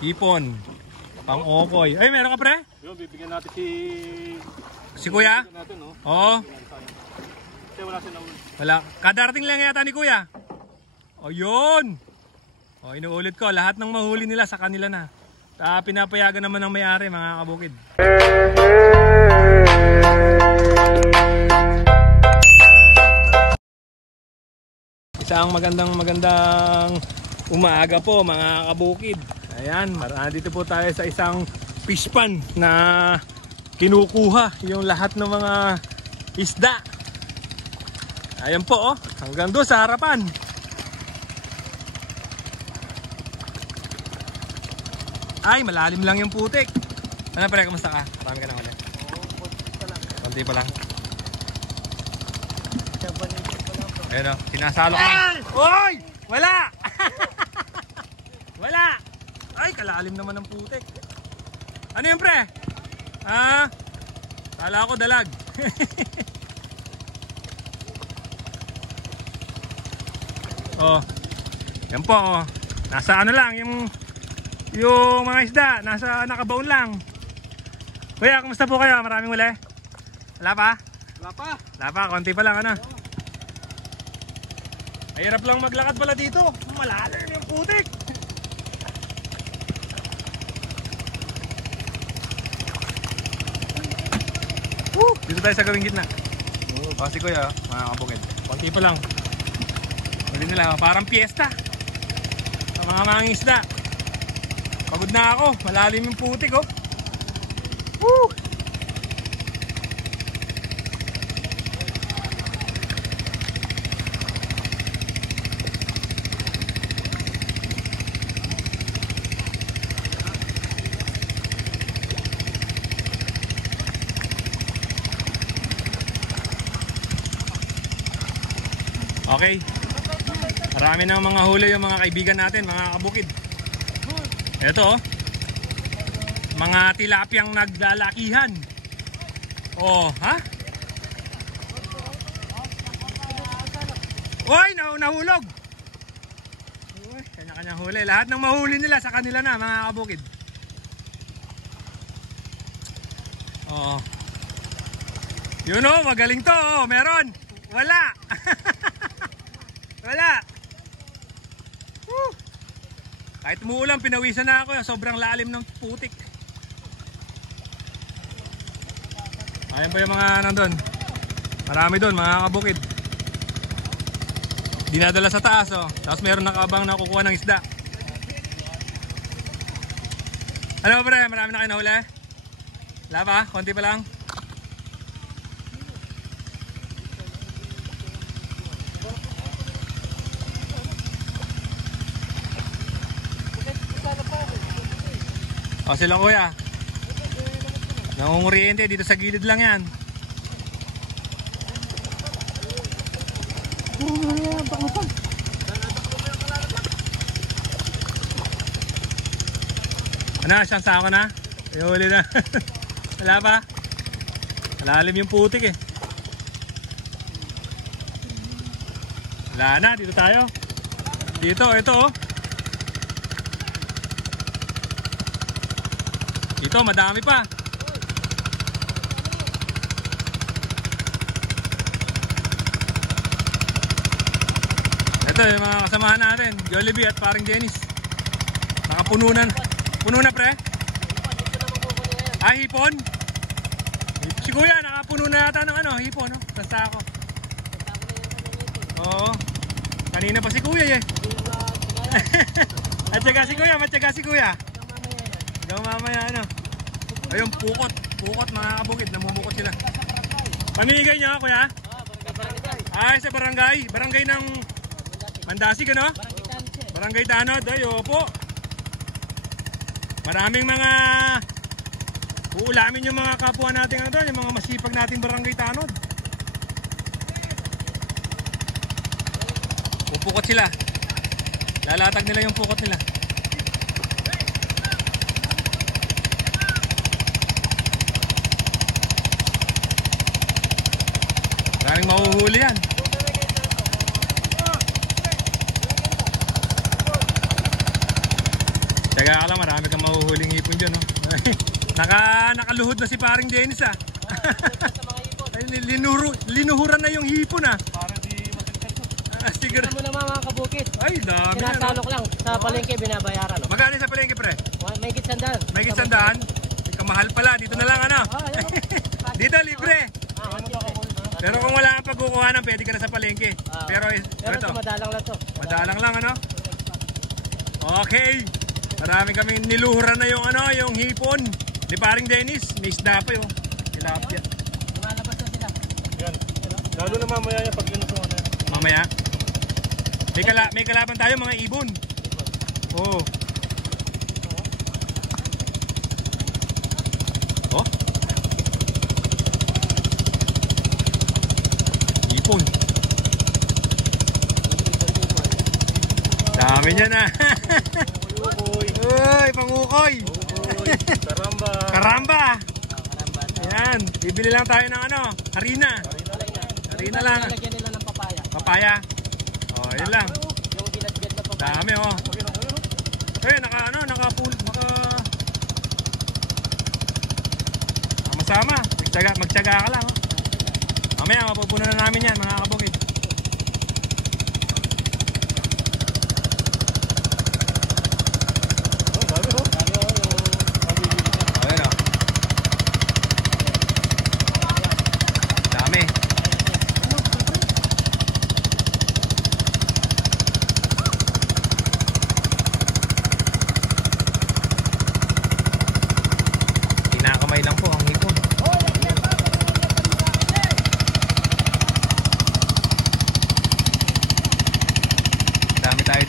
hipon, pang-okoy. Ay, meron ka pre? Yun, bibigyan natin si Kuya? natin, no? Oo. Kasi wala siya nahuli. Wala. Kadarating lang yata ni Kuya. O yun. O, inuulit ko. Lahat ng mahuli nila sa kanila na. Pinapayagan naman ng may-ari, mga kabukid. Isang magandang umaga po, mga kabukid. Ayan, dito po tayo sa isang fish pan na kinukuha yung lahat ng mga isda. Ayan po, hanggang doon sa harapan. Ay, malalim lang yung putik. Ano pre, kamusta ka? Marami ka na ulit? Oo, konti pa lang. Ayan o, sinasalo ka. Oy! Wala! Wala! Ay, kalalim naman ng putik. Ano yun pre? Kala ko dalag. Oh, yan po oh. Nasa ano lang yung mga isda, nasa nakabaon lang. Kuya, kumusta po kayo? Maraming huli? Wala pa? Wala pa. Wala pa, konti pa lang ano. Mahirap lang maglakad pala dito. Malalim yung putik. Dito tayo sa gawing gitna. Kasi kuya, mga kabukid, konti pa lang. Huli nila, parang piyesta sa mga mangingisda. Pagod na ako, malalim yung putik oh. Woo! Okay. Marami ng mga huli yung mga kaibigan natin, mga kabukid. Ito oh. Mga tilapiyang naglalakihan. Oh, ha? Uy, nahulog. Uy, kanya-kanyang huli. Lahat ng mahuli nila sa kanila na, mga kabukid. Oh. Yun oh, magaling to oh. Meron. Wala. Wala. Kahit umuulan, pinawisan na ako. Sobrang lalim ng putik. Ayan pa yung mga nandun. Marami doon, mga kabukid. Dinadala sa taas oh. Tapos meron nakaabang na kukuha ng isda. Ano ba pre? Marami na kayo nahuli? Wala pa? Konti pa lang? O sila kuya, nangunguriente dito sa gilid lang yan. Ano, siyang sako na? Ihuli na. Wala pa? Malalim yung putik eh. Wala na, dito tayo. Dito, ito oh. Dito, madami pa. Ito yung mga kasamahan natin, Jollibee at paring Dennis. Nakapuno na. Puno na pre? Ay, hipon? Si kuya, nakapuno na yata ng ano, hipon no? Sa sako. Oo. Kanina pa si kuya eh. At saka si kuya, matyaga si kuya. Hanggang mamaya ano. Ayun, pukot mga kabukid, namumukot sila. Pamimigay nyo kuya? Ay, sa barangay. Barangay ng Mandasig ano? Barangay Tanod. Ay, opo. Maraming mga uulamin yung mga kapwa natin ano, yung mga masipag nating barangay Tanod. Pupukot sila. Lalatag nila yung pukot nila. Maraming mahuhuli yan. Tsaga ka lang, marami kang mahuhuling hipon dyan, no? Nakaluhod na si paring Dennis, ah. Ay, linuhuran na yung hipon, ah. Para di masintel. Siguro. Ano naman mga kabukid? Ay, dami na, no? Sinasalok lang sa palengke binabayaran. No? Magkano sa palengke, pre? May gitsandaan. May gitsandaan? Kamahal pala, dito na lang, ano? Dito, libre. Pero kung wala kang pagkukuhanan, pwede ka na sa palengke. Pero ito, madalang lang to. madalang lang, ano? Okay. Marami kaming niluhuran na yung ano, yung hipon ni paring Dennis. May isda pa yun. Tilapia. Lumalabas na sila. Yan. Lalo na mamaya yan pag linusungan na yan. Mamaya. May kalaban tayo, mga ibon. Oh. Oh. Hipon. Dami niya na. Uy, pangukoy. Karamba. Karamba. Ayan, bibili lang tayo ng ano, harina. Harina lang. Lalagyan nila ng papaya. Papaya. Oh, yun lang. Yung ginagyan na papaya. Dami, oh. Eh, naka-pool, sama-sama. Magtyaga ka lang, oh. Mamaya, mapupunan na namin yan, mga kabukid.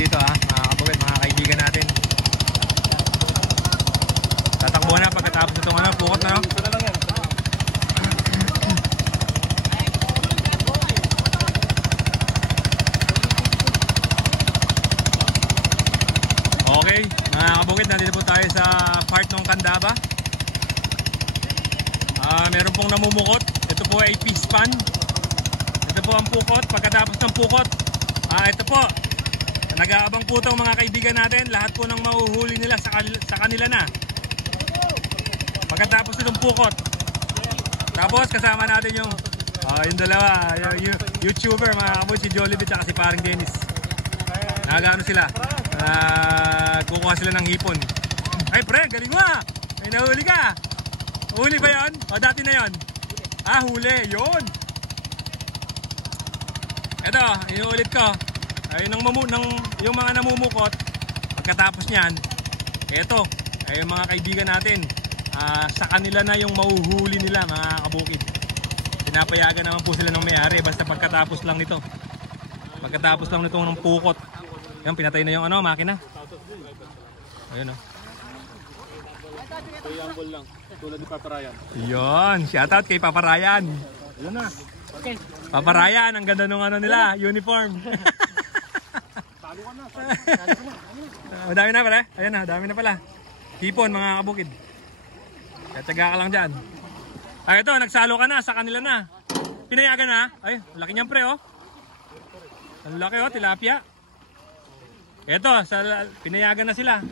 Dito mga kabukid, mga kaibigan natin. Tatakbo na pagkatapos itong ano, pukot na, no? Ito na lang yan. Okay, mga kabukid, nandito po tayo sa part ng Candaba. Meron pong namumukot. Ito po ay fish pan. Ito po ang pukot. Pagkatapos ng pukot, ito po, nag-aabang po itong mga kaibigan natin. Lahat po ng mahuhuli nila sa kanila na. Pagkatapos itong pukot. Tapos kasama natin yung dalawa, yung YouTuber, mga kaboy, si Jollibee at si paring Dennis. Nagano sila. Kukuha sila ng hipon. Ay pre, galing mo ah. May nahuli ka. Huli ba yun? O dati na yun? Huli. Yun. Ito, inuulit ko. Ay, yung mga namumukot, pagkatapos niyan, eto, ay yung mga kaibigan natin, sa kanila na yung mahuhuli nila, mga kabukid. Pinapayagan naman po sila ng may-ari, basta pagkatapos lang nito. Pagkatapos lang nito ng pukot. Yan, pinatay na yung ano, makina. Ayun, oh. Triangle lang. Tulad ni Papa Ryan. Yun, shoutout kay Papa Ryan. Ayun na. Okay. Papa Ryan, ang ganda nung ano nila, uniform. Talo ka na. Dami na pala. Ayan na, dami na pala. Hipon, mga kabukid. Kataga ka lang dyan. Ito, nagsalo ka na, sa kanila na. Pinayagan na. Ay, laki niyan pre, oh. Ang laki, oh, tilapia. Ito, pinayagan na sila.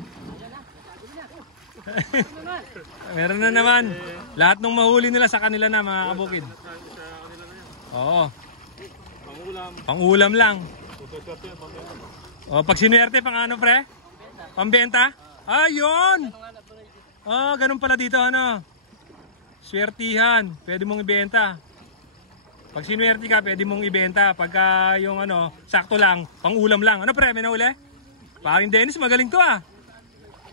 Meron na naman. Lahat ng mahuli nila sa kanila na, mga kabukid. Oo. Pangulam. Pangulam lang. Swerte yan, O, pag sinuwerte, pang ano pre? Pambenta? Ayun! Ganun pala dito, ano? Swertihan. Pwede mong ibenta. Pag sinuwerte ka, pwede mong ibenta. Pagka yung ano, sakto lang, pangulam lang. Ano pre, may nahuli? Paring Dennis, magaling to ah.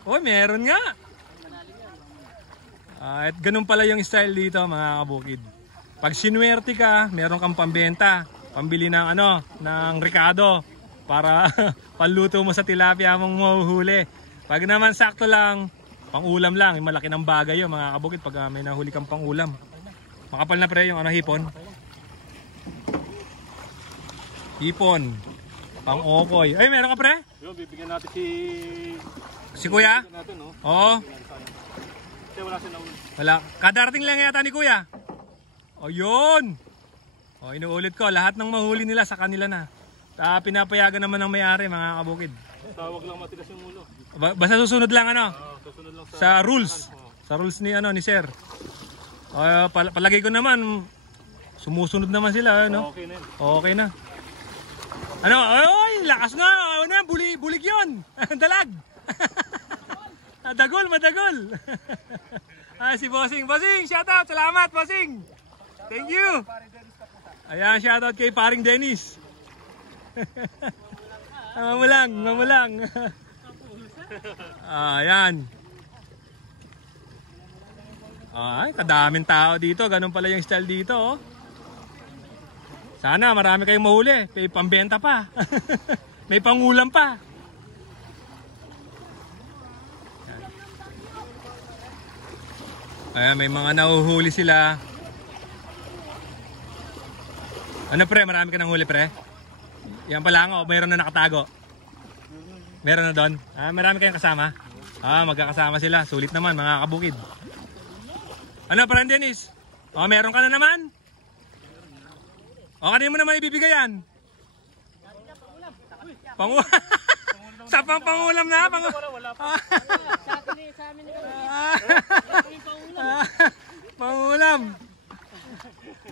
Oh, meron nga. At ganun pala yung style dito, mga kabukid. Pag sinuwerte ka, meron kang pambenta. Pambili ng ano, ng Ricardo. Para panluto mo sa tilapia mong mahuhuli. Pag naman sakto lang, pangulam lang. Yung malaki ng bagay yun, mga kabukid, pag may nahuli kang pangulam. Makapal na pre yung ano, hipon. Hipon. Pang-okoy. Ay, meron ka pre? Yun, bibigyan natin Si kuya? natin, no? Oo. Kasi wala siya nauli. Wala. Kadarating lang yata ni kuya. O yun. O, inuulit ko. Lahat ng mahuli nila sa kanila na. Pinapayagan naman ng may-ari, mga kabukid. Tawag lang matigas yung ulo. Basta susunod lang ano, Susunod lang sa rules. Sa rules ni ni Sir. Palagay ko naman sumusunod naman sila ano. Okay na yun. Okay na. Ano? Oy, lakas na. Ano yan? Bulig 'yon. Dalag. Madagol, madagol. Si Bossing. Bossing, shout out. Salamat, Bossing. Thank you. Ayan, shout out kay Paring Dennis. Mamulang. Ayan. Ay, kadaming tao dito. Ganun pala yung style dito, oh. Sana marami kayong mahuli. May pambenta pa. May pangulam pa. Ayan, may mga nahuhuli sila. Ano pre, marami ka nang huli pre? Yan pala nga, mayroon na nakatago. Meron na doon? Marami kayong kasama? Magkakasama sila. Sulit naman mga kabukid. Ano parang Dennis? Meron ka na naman? Kanina mo naman ibibigay yan? Pangulam. Sa pangulam na? Wala pa. Sa amin Pangulam.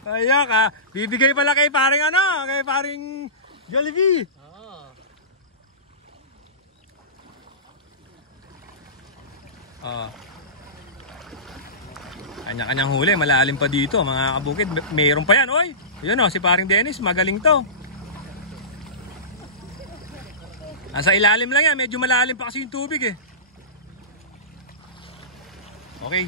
Ayok bibigay pala kay paring kay paring Jollibee. Kanya-kanyang huli, malalim pa dito mga kabukid. Mayroon pa yan, oy. Yun si paring Dennis, magaling to. Nasa ilalim lang yan, medyo malalim pa kasi yung tubig eh. Okay.